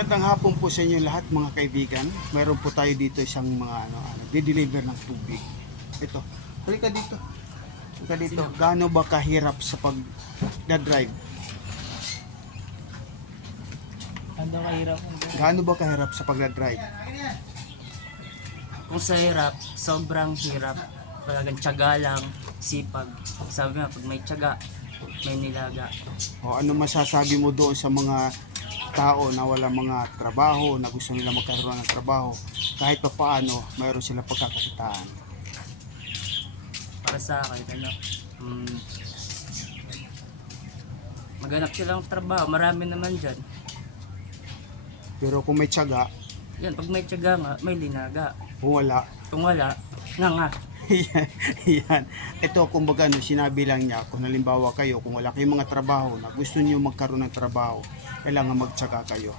Magandang hapon po sa inyo lahat mga kaibigan. Mayroon po tayo dito isang mga di-deliver ng tubig. Ito. Halika dito. Halika dito. Gaano ba kahirap sa pag-drive? Ano kahirap? Gaano ba kahirap sa pag-drive? Kung sa hirap, sobrang hirap. Talagang tiyaga lang, sipag. Sabi nga, pag may tiyaga, may nilaga. O ano masasabi mo doon sa mga tao na wala mga trabaho, na gusto nila magkaroon ng trabaho, kahit pa paano, mayroon silang pagkakakitaan? Para sa akin, maghanap silang trabaho. Marami naman dyan. Pero kung may tiyaga, Yan, pag may tiyaga nga, may linaga. kung wala, Kung wala, nga. yan. Ito, kumbaga, sinabi lang niya, kung halimbawa kayo, kung wala kayong mga trabaho na gusto niyo magkaroon ng trabaho, kailangan magtsaga kayo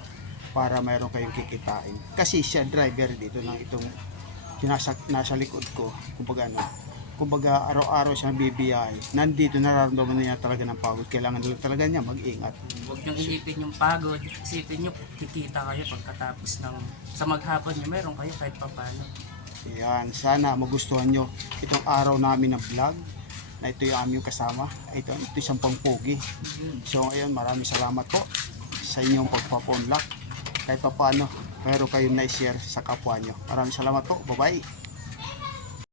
para mayroon kayong kikitain. Kasi siya driver dito ng itong nasa likod ko, kumbaga araw-araw siya bibiyahe. Nandito nararamdaman niya talaga ng pagod. Kailangan talaga niya mag-ingat. Huwag niyong isipin yung pagod. Isipin niyo, kikita kayo pagkatapos ng sa maghapon niyo, meron kayo kahit papano. Yan, sana magustuhan nyo itong araw namin ng vlog na ito yung aming kasama. Ito isang pangpogi. So ngayon, maraming salamat po sa inyong pagpapunlak. Kahit pa paano, meron kayong na-share sa kapwa nyo. Maraming salamat po. Bye-bye.